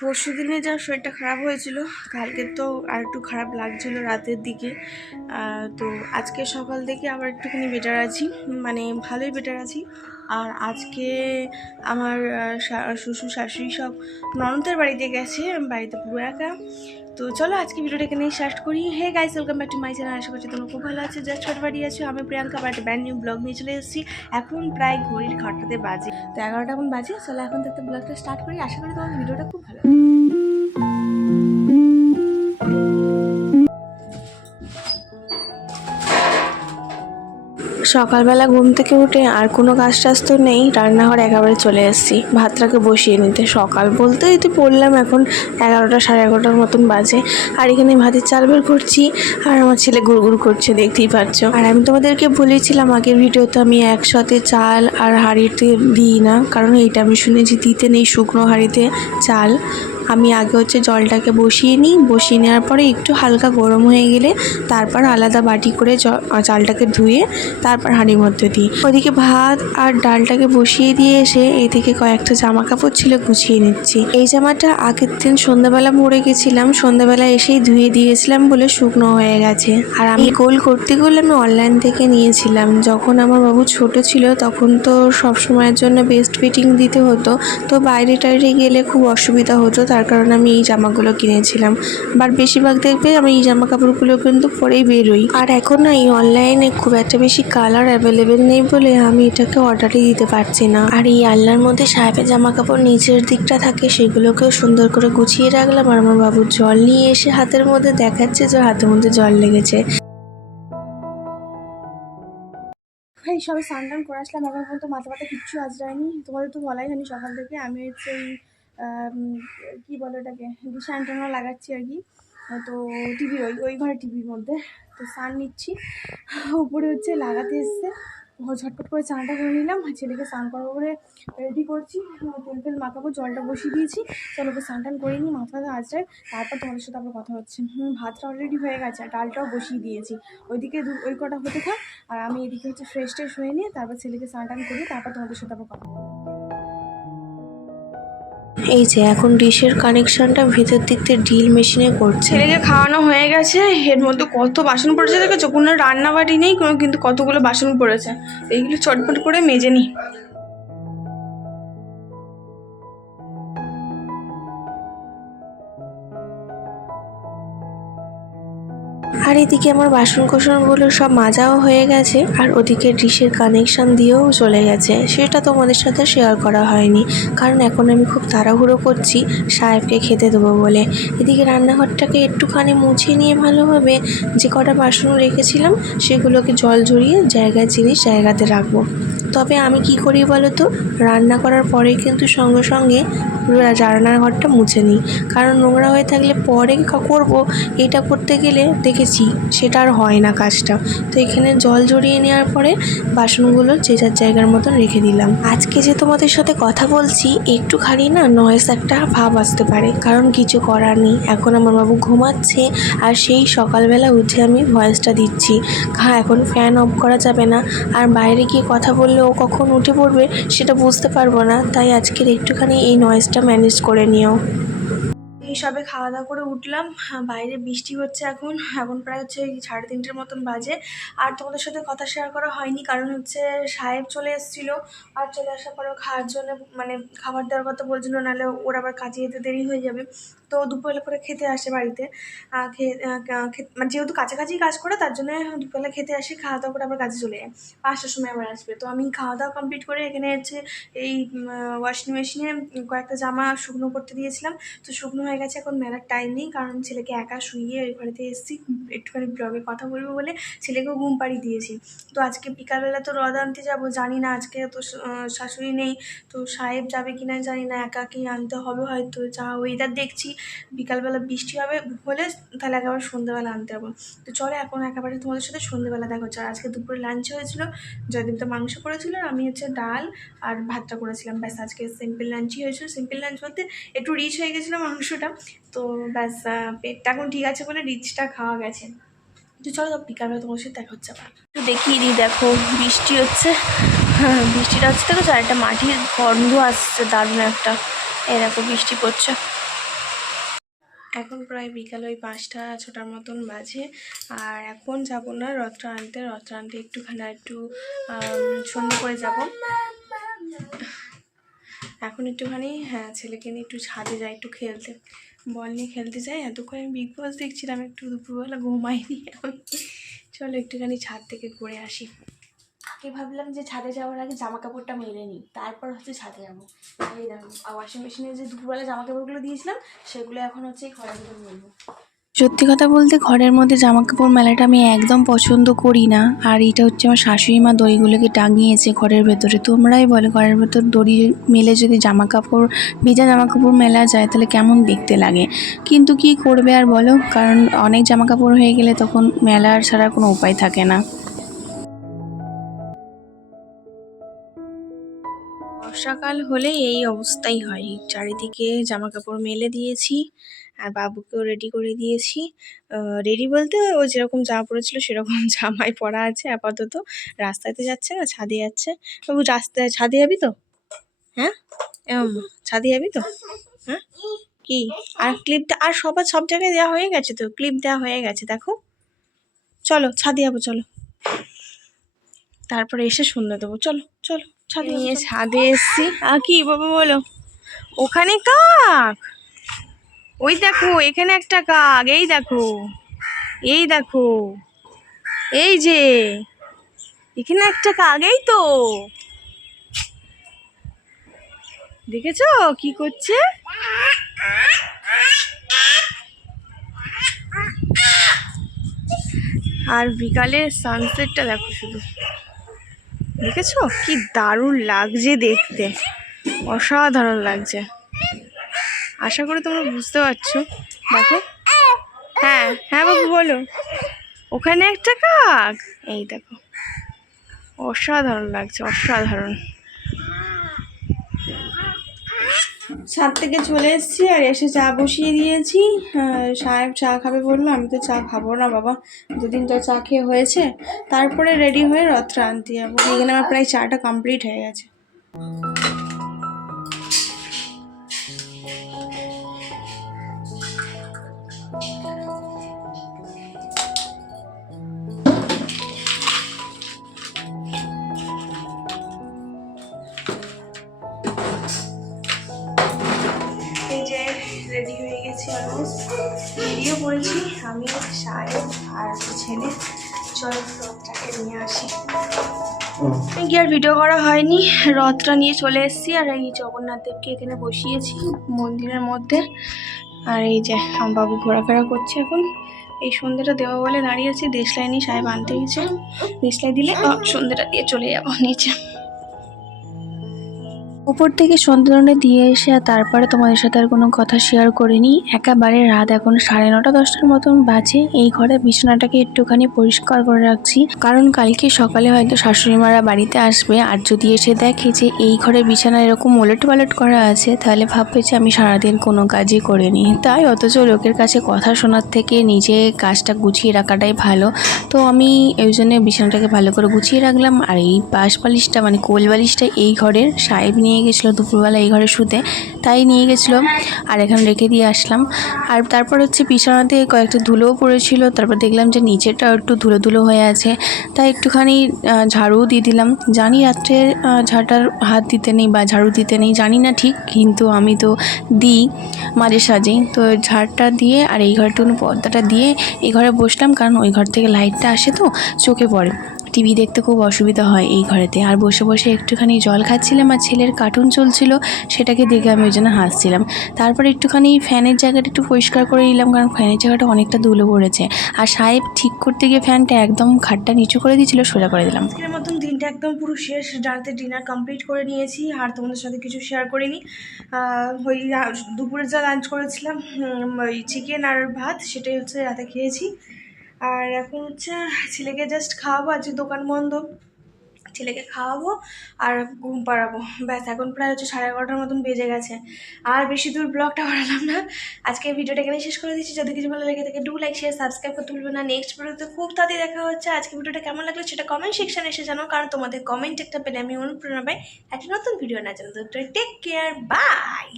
পরশু দিনে যা শরীরটা খারাপ হয়েছিল, কালকে তো আর একটু খারাপ লাগছিল রাতের দিকে। তো আজকে সকাল থেকে আবার একটুখানি বেটার আছি, মানে ভালোই বেটার আছি। আর আজকে আমার শ্বশুর শাশুড়ি সব ননদের বাড়িতে গেছে, আমি বাড়িতে পুরো একা। তো চলো আজকে ভিডিওটা এখানে স্টার্ট করি। Hey guys, welcome back to my channel. আশা করছি তোমরা খুব ভালো আছো, জাস্ট ছোট বাড়ি আছো। আমি প্রিয়াঙ্কা একটা ব্র্যান্ড নিউ ব্লগ নিয়ে চলে এসেছি। এখন প্রায় ঘড়ির কাঁটাতে বাজে, তো 11টা এখন বাজে। চলো এখন থেকে ব্লগটা স্টার্ট করি। আশা করি তোমার ভিডিওটা খুব ভালো। সকালবেলা ঘুম থেকে উঠে আর কোনো কাজ টাজ তো নেই, রান্নাঘর একেবারে চলে এসেছি ভাতটাকে বসিয়ে নিতে। সকাল বলতে এই তো পড়লাম, এখন 11টা সাড়ে 11টার মতন বাজে। আর এখানে ভাতের চাল বের করছি, আর আমার ছেলে গুড়গুড় করছে, দেখতেই পাচ্ছ। আর আমি তোমাদেরকে বলেছিলাম আগের ভিডিওতে আমি একসাথে চাল আর হাঁড়িতে দিই না, কারণ এইটা আমি শুনেছি দিতে নেই শুকনো হাঁড়িতে চাল। আমি আগে হচ্ছে জলটাকে বসিয়ে নিই, বসিয়ে নেওয়ার পরে একটু হালকা গরম হয়ে গেলে তারপর আলাদা বাটি করে চালটাকে ধুয়ে তারপর হাঁড়ির মধ্যে দিই। ওদিকে ভাত আর ডালটাকে বসিয়ে দিয়ে এসে এইদিকে কয়েকটা জামা কাপড় ছিল গুছিয়ে নিচ্ছি। এই জামাটা আগের দিন সন্ধ্যাবেলা পরে গেছিলাম, সন্ধ্যাবেলা এসেই ধুয়ে দিয়েছিলাম বলে শুকনো হয়ে গেছে। আর আমি গোল করতে গেলে আমি অনলাইন থেকে নিয়েছিলাম। যখন আমার বাবু ছোট ছিল তখন তো সব সময়ের জন্য বেস্ট ফিটিং দিতে হতো, তো বাইরে টাইরে গেলে খুব অসুবিধা হতো, তার কারণে আমি এই জামাগুলো কিনেছিলাম। বাট বেশিরভাগ দেখবে আমি এই জামা কাপড়গুলো কিন্তু পরেই বেরোই। আর এখন না এই অনলাইনে খুব একটা বেশি কালার অ্যাভেলেবেল নেই বলে আমি এটাকে অর্ডারই দিতে পারছি না। আর এই আলনার মধ্যে সাহেবের জামা কাপড় নিচের দিকটা থাকে, সেগুলোকেও সুন্দর করে গুছিয়ে রাখলাম। আর আমার বাবুর জল নিয়ে এসে হাতের মধ্যে দেখাচ্ছে যে হাতের মধ্যে জল লেগেছে। ভাই সবাই স্নান টান করে আসলাম, এখন পর্যন্ত মাথা ব্যথা কিচ্ছু আজরায়নি। তোমাদের তো বলাই হয়নি সকাল থেকে। আমি হচ্ছে এই কী বলে এটাকে, ডিশ অ্যান্টেনা লাগাচ্ছি আর কি। তো টিভির ওই ঘরে টিভির মধ্যে তো স্নান নিচ্ছি। উপরে হচ্ছে লাগাতে এসছে, ঝটপট করে স্নানটা করে নিলাম। ছেলেকে স্নান করাবো বলে রেডি করছি, তেল তেল মাখাবো, জলটা বসিয়ে দিয়েছি। চলো স্নান টান করে নিই, মাথা ব্যথা আজরায়, তারপর তোমাদের সাথে আবার কথা হচ্ছে। ভাতটা অলরেডি হয়ে গেছে, আর ডালটাও বসিয়ে দিয়েছি। ওইদিকে ওই কটা হতে থাক, আর আমি এদিকে হচ্ছে ফ্রেশ ট্রেশ হয়ে নিয়ে তারপর ছেলেকে স্নান টান করি, তারপর তোমাদের সাথে আবার কথা। এই যে এখন ডিশের কানেকশনটা ভেতর দিক থেকে ড্রিল মেশিনে করছে। ছেলেকে খাওয়ানো হয়ে গেছে, এর মধ্যে কত বাসন পড়েছে দেখেছো। কোনো রান্না বাটি নেই কোনো, কিন্তু কতগুলো বাসন পড়েছে। এইগুলো চটপট করে মেজে নিই। আর এদিকে আমার বাসন কোসনগুলো সব মাজাও হয়ে গেছে, আর ওদিকে ডিশের কানেকশান দিয়েও চলে গেছে। সেটা তোমাদের সাথে শেয়ার করা হয়নি, কারণ এখন আমি খুব তাড়াহুড়ো করছি সাহেবকে খেতে দেবো বলে। এদিকে রান্নাঘরটাকে একটুখানি মুছে নিয়ে ভালোভাবে যে কটা বাসন রেখেছিলাম সেগুলোকে জল ঝরিয়ে জায়গায় জিনিস জায়গাতে রাখবো। তবে আমি কি করি বলো তো, রান্না করার পরে কিন্তু সঙ্গে সঙ্গে রান্নাঘরটা মুছে নিই, কারণ নোংরা হয়ে থাকলে পরে করবো এটা করতে গেলে দেখেছি সেটা আর হয় না কাজটা। তো এখানে জল জড়িয়ে নেওয়ার পরে বাসনগুলো যে যার জায়গার মতন রেখে দিলাম। আজকে যে তোমাদের সাথে কথা বলছি একটুখানি না নয়েস একটা ভাব আসতে পারে, কারণ কিছু করার নেই, এখন আমার বাবু ঘুমাচ্ছে আর সেই সকালবেলা উঠে আমি ভয়েসটা দিচ্ছি। হ্যাঁ, এখন ফ্যান অফ করা যাবে না, আর বাইরে গিয়ে কথা বললে ও কখন উঠে পড়বে সেটা বুঝতে পারবো না, তাই আজকের একটুখানি এই নয়েজটা ম্যানেজ করে নিও। এই সবে খাওয়া দাওয়া করে উঠলাম, বাইরে বৃষ্টি হচ্ছে এখন প্রায় হচ্ছে 3:30 মতন বাজে। আর তোমাদের সাথে কথা শেয়ার করা হয়নি, কারণ হচ্ছে সাহেব চলে এসেছিলো, আর চলে আসার পরেও খাওয়ার জন্য মানে খাবার দেওয়ার কথা বলছিল, নাহলে ওর আবার কাজে যেতে দেরি হয়ে যাবে। তো দুপুরবেলা করে খেতে আসে বাড়িতে, মানে যেহেতু কাছাকাছি কাজ করে তার জন্য দুপুরবেলা খেতে আসে, খাওয়া দাওয়া করে আবার কাজে চলে যায়, 5টার সময় আবার আসবে। তো আমি খাওয়া দাওয়া কমপ্লিট করে এখানে হচ্ছে এই ওয়াশিং মেশিনে কয়েকটা জামা শুকনো করতে দিয়েছিলাম। তো শুকনো হয়ে গেছে, এখন মেলার টাইম নেই, কারণ ছেলেকে একা শুইয়ে ওই ঘরেতে এসেছি একটুখানি ব্লগে কথা বলবো বলে, ছেলেকেও ঘুম পাড়িয়ে দিয়েছি। তো আজকে বিকালবেলা তো রদ আনতে যাবো, জানি না আজকে তো শাশুড়ি নেই, তো সাহেব যাবে কিনা জানি না, একাকেই আনতে হবে হয়তো। যা ওয়েদার দেখছি বিকালবেলা বৃষ্টি হলে তাহলে একেবারে সন্ধ্যেবেলা আনতে যাবো। তো চলো এখন একেবারে তোমাদের সাথে সন্ধ্যেবেলা দেখা হচ্ছে। আর আজকে দুপুরে লাঞ্চ হয়েছিল, জয়দীপ মাংস করেছিল, আর আমি হচ্ছে ডাল আর ভাতটা করেছিলাম, ব্যাস আজকে সিম্পল লাঞ্চই হয়েছিল। সিম্পল লাঞ্চ বলতে একটু রিচ হয়ে গেছিলো মাংসটা, তো ব্যাস পেটটা এখন ঠিক আছে বলে রিচটা খাওয়া গেছে। তো চলো বিকালবেলা তোমার সাথে দেখা হচ্ছে আবার। একটু দেখিয়ে দিই, দেখো বৃষ্টি হচ্ছে, হ্যাঁ বৃষ্টিটা হচ্ছে, দেখো আর একটা মাটির গন্ধ আসছে দারুণ একটা, এই দেখো বৃষ্টি পড়ছে। এখন প্রায় বিকাল ওই 5টা 6টার মতন বাজে। আর এখন যাব না রথটা আনতে একটুখানি একটু সন্ধ্যে করে যাব। এখন একটুখানি ছেলেকে নিয়ে একটু ছাদে যাই, একটু খেলতে, বল নিয়ে খেলতে যাই। এতক্ষণ আমি বিগ বস দেখছিলাম, একটু দুপুরবেলা ঘুমাইনি এখন। চলো একটুখানি ছাদ থেকে ঘুরে আসি। ভাবলাম যে ছাদে যাওয়ার আগে জামা কাপড়টা মেলে নিই, তারপর হচ্ছে ছাদে যাবো। এই দেখো ওয়াশিং মেশিনে যে দুপুরবেলা জামা কাপড়গুলো দিয়েছিলাম সেগুলো এখন হচ্ছে এই ঘরের ভিতরে মেলবো। সত্যি কথা বলতে ঘরের মধ্যে জামা কাপড় মেলাটা আমি একদম পছন্দ করি না। আর এটা হচ্ছে আমার শাশুড়ি মা দড়িগুলোকে টাঙিয়েছে ঘরের ভেতরে। তোমরাই বলো ঘরের ভেতর দড়ি মেলে যদি জামা কাপড়, ভেজা জামা কাপড় মেলা যায় তাহলে কেমন দেখতে লাগে। কিন্তু কি করবে আর বলো, কারণ অনেক জামা কাপড় হয়ে গেলে তখন মেলার ছাড়া কোনো উপায় থাকে না। বর্ষাকাল হলে এই অবস্থাই হয়, চারিদিকে জামা কাপড় মেলে দিয়েছি আর বাবুকেও রেডি করে দিয়েছি। রেডি বলতে ও যেরকম জামা পরেছিল সেরকম জামাই পরা আছে আপাতত। রাস্তাতে যাচ্ছে না, ছাদে যাচ্ছে। বাবু রাস্তায় ছাদে যাবি তো? হ্যাঁ ছাদে যাবি তো? হ্যাঁ কি আর ক্লিপটা আর সব জায়গায় দেওয়া হয়ে গেছে তো, ক্লিপ দেওয়া হয়ে গেছে দেখো। চলো ছাদে যাবো, চলো তারপরে এসে সন্ধ্যা দেবো। চলো চলো ছাদে নিয়ে ছাদে এসছি। কি বাবা বলো? ওখানে কাক, ওই দেখো এখানে একটা কাক, এই দেখো এই দেখো, এই যে এখানে একটা কাক, এই তো দেখেছো কি করছে? আর বিকালে সানসেটটা দেখো শুধু, দেখেছো কি দারুণ লাগছে দেখতে, অসাধারণ লাগছে। আশা করি তোমরা বুঝতে পারছো। দেখো হ্যাঁ হ্যাঁ বাবু বলো। ওখানে একটা কাক, এই দেখো অসাধারণ লাগছে, অসাধারণ। ছাদ থেকে চলে এসেছি আর এসে চা বসিয়ে দিয়েছি। সাহেব চা খাবে বললো, আমি তো চা খাবো না বাবা, দুদিন তো চা খেয়ে হয়েছে। তারপরে রেডি হয়ে রথটা আনতে যাবো। এখানে আমার প্রায় চাটা কমপ্লিট হয়ে গেছে। এই যে রেডি হয়ে গেছি, অলমোস্ট বেরিয়ে পড়েছি আমি, সাহেব আর ছেলে। চলো রথটাকে নিয়ে আসি। কি আর ভিডিও করা হয়নি, রথটা নিয়ে চলে এসেছি। আর এই জগন্নাথ দেবকে এখানে বসিয়েছি মন্দিরের মধ্যে। আর এই যে আমার বাবু ঘোরাফেরা করছে এখন। এই সন্ধ্যেটা দেওয়া বলে দাঁড়িয়েছি, দেশলাই নিয়ে সাহেব আনতে গেছে, দেশলাই দিলে সন্ধ্যেটা দিয়ে চলে যাবো নিচে। উপর থেকে সন্ধ্যে দিয়ে এসে আর তারপরে তোমাদের সাথে আর কোনো কথা শেয়ার করিনি। একেবারে রাত এখন 9:30 10টার মতন বাজে। এই ঘরে বিছানাটাকে একটুখানি পরিষ্কার করে রাখছি, কারণ কালকে সকালে হয়তো শাশুড়ি মারা বাড়িতে আসবে আর যদি এসে দেখে যে এই ঘরে বিছানা এরকম ওলট পালট করা আছে তাহলে ভাববে যে আমি সারাদিন কোনো কাজই করিনি। তাই অথচ লোকের কাছে কথা শোনার থেকে নিজে কাজটা গুছিয়ে রাখাটাই ভালো। তো আমি এই জন্য বিছানাটাকে ভালো করে গুছিয়ে রাখলাম। আর এই পাশ বালিশটা মানে কোল বালিশটা এই ঘরের সাহেব নিয়ে গেছিলো দুপুরবেলা এই ঘরে শুতে, তাই নিয়ে গেছিলো আর এখানে রেখে দিয়ে আসলাম। আর তারপর হচ্ছে বিছানাতে কয়েকটা ধুলোও পড়েছিল, তারপর দেখলাম যে নিচেটাও একটু ধুলো ধুলো হয়ে আছে, তাই একটুখানি ঝাড়ুও দিয়ে দিলাম। জানি রাত্রে ঝাঁটার হাত দিতে নেই বা ঝাড়ু দিতে নেই, জানি না ঠিক, কিন্তু আমি তো দিই মাঝে সাঝেই। তো ঝাড়টা দিয়ে আর এই ঘরটুকু পর্দাটা দিয়ে এই ঘরে বসলাম, কারণ ওই ঘর থেকে লাইটটা আসে তো চোখে পড়ে, টিভি দেখতে খুব অসুবিধা হয় এই ঘরেতে। আর বসে বসে একটুখানি জল খাচ্ছিলাম আর ছেলের কার্টুন চলছিল, সেটাকে দেখে আমি ওই জন্য হাসছিলাম। তারপরে একটুখানি ফ্যানের জায়গাটা একটু পরিষ্কার করে নিলাম, কারণ ফ্যানের জায়গাটা অনেকটা ধুলো পড়েছে। আর সাহেব ঠিক করতে গিয়ে ফ্যানটা একদম খাটটা নিচু করে দিয়েছিল, সোজা করে দিলাম। আজকের মতন দিনটা একদম পুরো শেষ, রাতে ডিনার কমপ্লিট করে নিয়েছি আর তোমাদের সাথে কিছু শেয়ার করিনি। ওই দুপুরে যা লাঞ্চ করেছিলাম ওই চিকেন আর ভাত, সেটাই হচ্ছে রাতে খেয়েছি। আর এখন হচ্ছে ছেলেকে জাস্ট খাওয়াবো, আজকে দোকান বন্ধ, ছেলেকে খাওয়াবো আর ঘুম পাড়াবো, ব্যাস। এখন প্রায় হচ্ছে 11:30 মতন বেজে গেছে। আর বেশি দূর ব্লগটা বাড়ালাম না, আজকে ভিডিওটা এখানে শেষ করে দিচ্ছি। যদি কিছু ভালো লেগে থাকে ডু লাইক শেয়ার সাবস্ক্রাইব করতে ভুলবে না। নেক্সট ভিডিওতে খুব তাড়াতাড়ি দেখা হচ্ছে। আজকে ভিডিওটা কেমন লাগলো সেটা কমেন্ট সেকশনে এসে জানাও, কারণ তোমাদের কমেন্ট একটা পেলে আমি অনুপ্রেরণা পাই একটা নতুন ভিডিও না জানো। তো টেক কেয়ার, বাই।